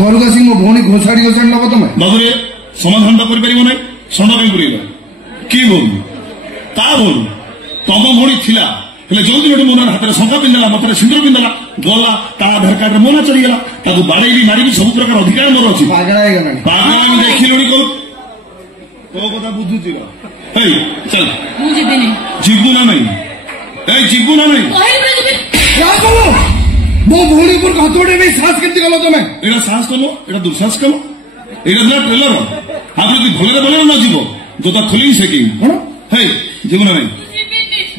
घर को आसी मो भौणी घोषाड़ी घोषाड़ी नब तुम बाबू समाधान कर ना षण कहीं पुरेगा कि भूल ता भूल तम भौणी थिला जो दिन मो हाथ में शंका पिंधला मत सिंदूर पिंधला गला आधार कार्ड मो ना चढ़ीगला बाड़े मारिकी सब प्रकार अधिकार मोर अच्छी पागल देखिलुणी कौ तो कथा बुझुची चल जीवु ना नहीं जीवु ना नहीं मो भौणी पर हाथोड़े नहीं साहस के गल तुम एटा साहस कल एटा दुस्साहस कल एटा दिला ट्रेलर आप जो भले भले न जीव जोता खोली से कि है जीवु ना नहीं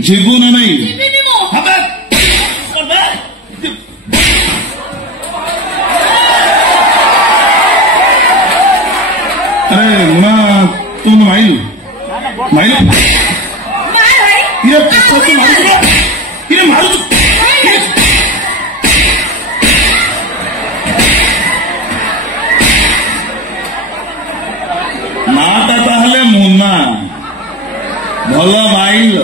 जीवु ना नहीं अरे मुना तुम माइलू माइलू ये मारू नाटा ताहले मुन्ना भल माइल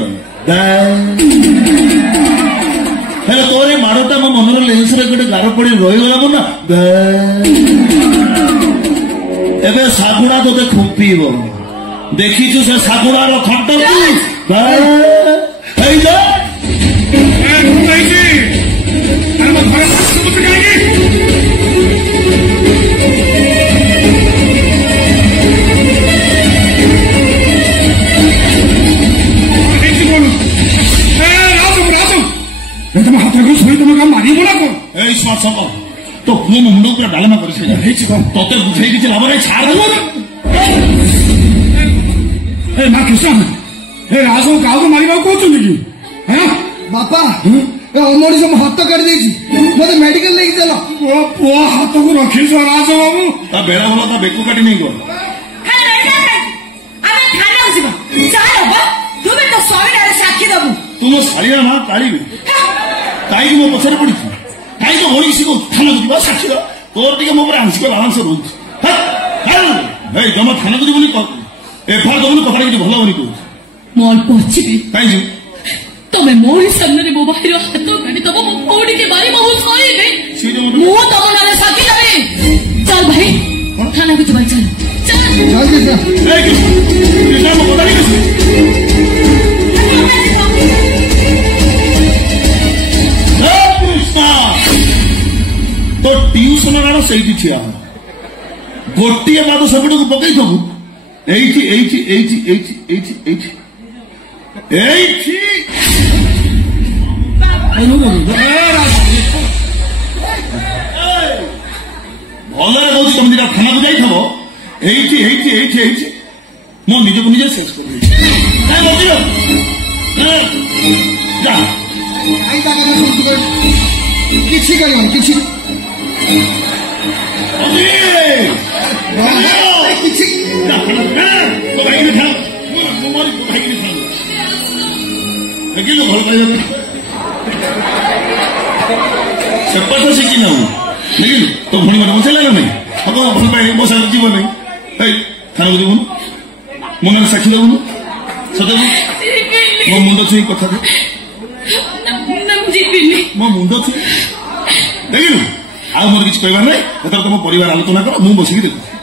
तोरे मारटा मो मनर लेंस रे गोटे गार पड़ी रहीगला मुन्ना एबे सागुड़ा तो खुंपीब देखीचु से सागुड़ार खट तुम हाथ रखो तुम क्या मारी बोला को तो मो मुंड पूरा डालमा कर तोते बुझे किसी लाभ नहीं छाड़ दे ना किसान राजो गाँव को मारी कहते बापा अमरी सब हाथ कर मत मेडिकल लेके चलो पुआ हाथ को रखी राज बाबू बेड़ा बोला बेकू काटी नहीं गो तुम शाड़ी माँ काढ़ी कहीं मो पचर पड़ी कहीं तो होली को थाना को साक्षी तोर टे मो आंशिक आरामसे रोज जमा थाना को जीवन एफआईआर दबुन कथा कि भल बोली कहूँ मो अल्प अच्छी कहीं तमे मोरी सामने मो भाई हाथ काटी तब मो पौड़ी के बारी मो सही मो तम नाले साथी नहीं चल भाई थाना को भाई तो ट्यूशन आड़ से ठिया गोटे पाद सब पकई थबू भल कौन तुम दिटा थाना को जाइए मो निज को निजे शेष कर किसी कर किसी सेपट शिखी ना देखिल तो भणी मैंने मजा लगा नहीं अब भल पाए मो साथ जीव नहीं थाना को जीवन मन साक्षी देवुन सदेव मो मुंड छुई कथा मो मुंड छुई देखिल आ मोर किसी कहबार नहीं तो तुम परिवार आलोचना कर मु बसिक देखु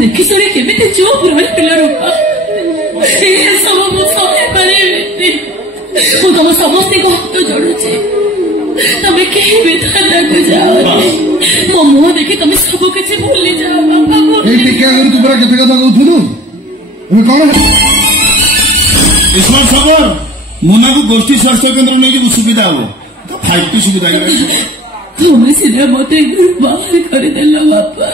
देखी सुनी केमी चुप रही पिला सब तुम समस्त हाथ जोड़ुचे तमें कहीं थाना को जाओ मो मुह देखी तुम सब किसी भूली जाओ स्मार्ट खबर मुना को गोष्ठी स्वास्थ्य केन्द्र नहीं सुविधा हम तो 5T सुविधा तुम्हें सीधा मत बाहर करदेल बापा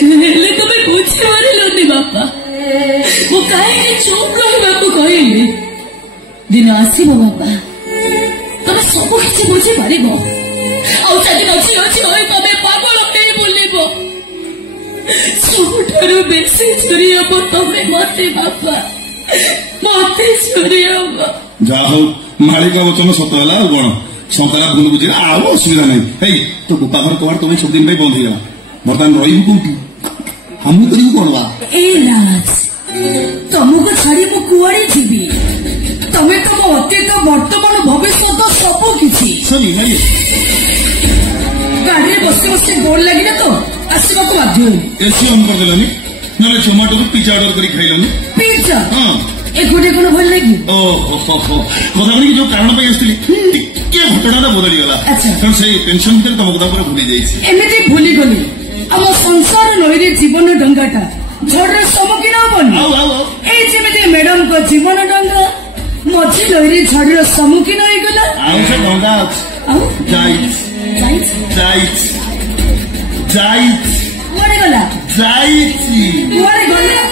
तुम्हें बुझे बापा चुप रहा कहली दिन आसब बाबा तमे सब किसी बुझी पार दिन अच्छी अच्छी तमे पागल हो बुल सबुठ बेसी चोरी हम तमे मत बाबा मत चोरी हम जा हो मालिक वचन सत है कौन शंकरा भूल बुझे आउ असुविधा नहीं तो गोपा घर कबाड़ तुम सब दिन बंद हो बर्तमान रही कौटी हम करी कौन बा राज तुमको छाड़ी मु कुआड़े जीवी तमे तुम अतीत वर्तमान भविष्य सब किसी गाड़ी बस बस बोर्ड लगे तो आसवा को बाध्य एसी ऑन कर देलानी नले जोमेटो को पिज्जा ऑर्डर करी खाइलानी पिज्जा हां ए गोटे कोन भल लागी ओ हो कोदानी जो कारण पे आस्ती टिके घटनाटा बदली गला कारण से टेंशन भीतर तुम गोदा पर भूली जाईछि एमिति भूली गली हम संसार नईरे जीवन डंगाटा झड़र सम्मुखीन हबनी ए जेमिति मैडम को जीवन डंगा मझी नईरे झड़र सम्मुखीन होई गला आउ से डंगा जाईछ जाईछ जाईछ कुआडे गला जाईछि कुआडे गला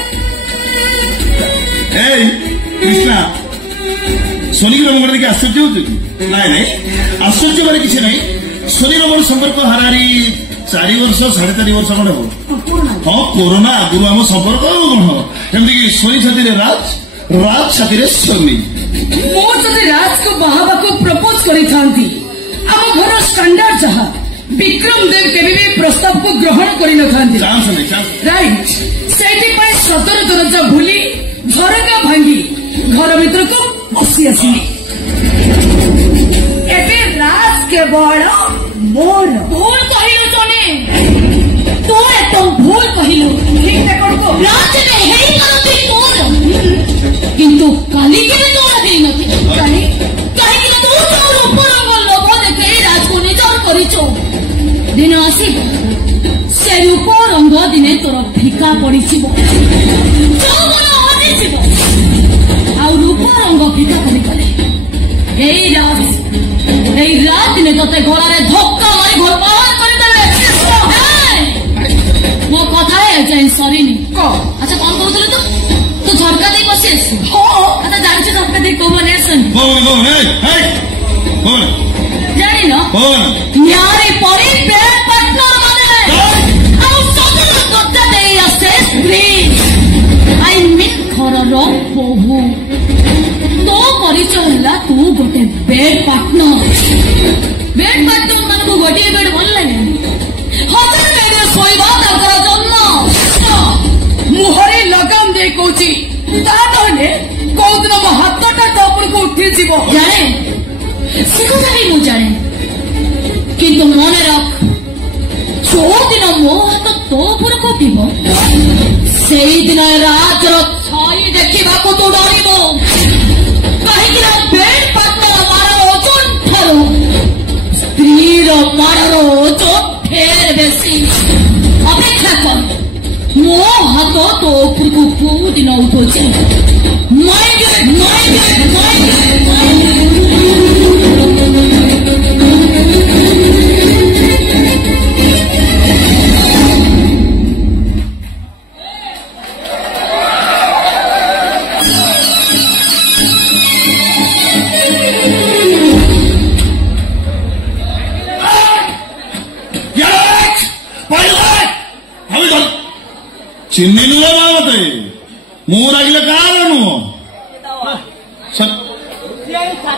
ए कृष्णा सोनी के मोर देखि आश्चर्य होत नाही नाही आश्चर्य बारे किछ नाही सोनी मोर संपर्क हारारी 4 वर्ष 4.5 वर्ष खंड हो हाँ कोरोना आगु आम संपर्क कौन हो एमती कि सोनी साथी राज राज साथी सोनी मो जदि राज को बाहाबा को प्रपोज करी थांती आम घर स्टैंडर्ड जहा विक्रम देव केबे भी प्रस्ताव को ग्रहण करी न थांती चांस नहीं राइट सेठी पर 17 दरजा भूली झरका भांगी घर भीतर को पसी आसी एबे राज के बड़ मोर भूल कहिलो सोने तो एकदम भूल कहिलो ठीक है को राज ने हेई करती मोर किंतु काली के तो हेई नथि काली काहे कि तू तो ऊपर लोभ देखे राज को निजर करिचो दिन आसी से रूप रंग दिने तोर फिका पड़ी रूप रंग फिका पड़ी गले रात दिने ते गलारे धक्का मारी घर बाहर मो कथा सरीनी अच्छा कौन कहते तो झटका दे बसी अच्छा जानते झटका दे कौन जानी ना यारे परी पेड़ पटना आई मीन घर बहु तो परिचय तू गोटे बेड पार्टनर मान गोटे बेड भल लगे हजार बेड शोवा मुहरे लगाम दे कौन दिन मो हाथटा टपर को उठी जाने से कथा भी मुझे जाने किंतु मन रख जो दिन मो हाथ तो उपर को से दिन रातर छाई देखा तू डर कहीं बेड पार्टनर मार ओजन ठार स्त्री मार ओजन फेर बेसी अपेक्षा कर मो हाथ तो उपर को कौ दिन उठे चिन्नी मते मुँह लगे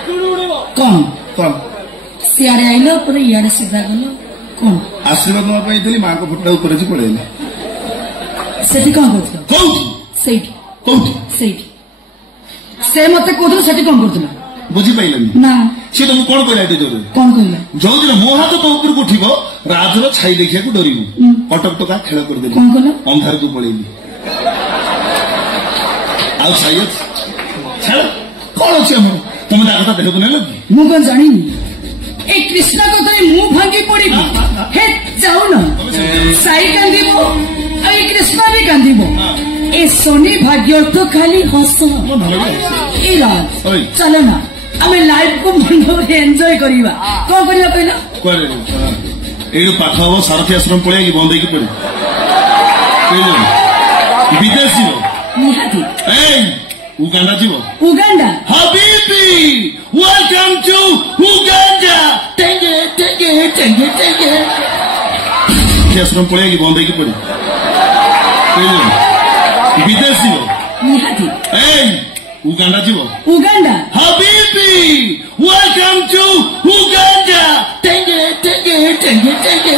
कौन कौन कौन सियाड़े आइल इे सीधा गल कौन आशीर्वाद नापी माँ को फोटा ऊपर पड़ेगा से कौन कर से मत कहते से कौन कर बुझीपारानी ना सी तुम कौन कहला ये जो कौन कहला जो दिन मो हाथ तो ऊपर उठब राजर छाई देखा डरबू कटक टका खेल कर कौन कहला अंधार को पड़ेगी छाई छाड़ कौन अच्छे तुम कथा देख तो नहीं मु कौन जानी ए कृष्णा कथा मु भांगी पड़ी हे जाऊ न साई कांदीबो ए कृष्णा भी कांदीबो ए सोनी भाग्य तो खाली हस ए राज चलो ना आमे लाइफ को मन एंजॉय करिवा कौन करिया कहला ये पाख हम सारथी आश्रम पड़े बंद हो विदेश উগান্ডা যাব উগান্ডা হাবিবি ওয়েলকাম টু উগান্ডা টেঙ্গে টেঙ্গে টেঙ্গে টেঙ্গে কেসরম পড়ে কি বন্ধ কি পড়ে বিদেশ যাব নিহাতি এই উগান্ডা যাব উগান্ডা হাবিবি ওয়েলকাম টু উগান্ডা টেঙ্গে টেঙ্গে টেঙ্গে টেঙ্গে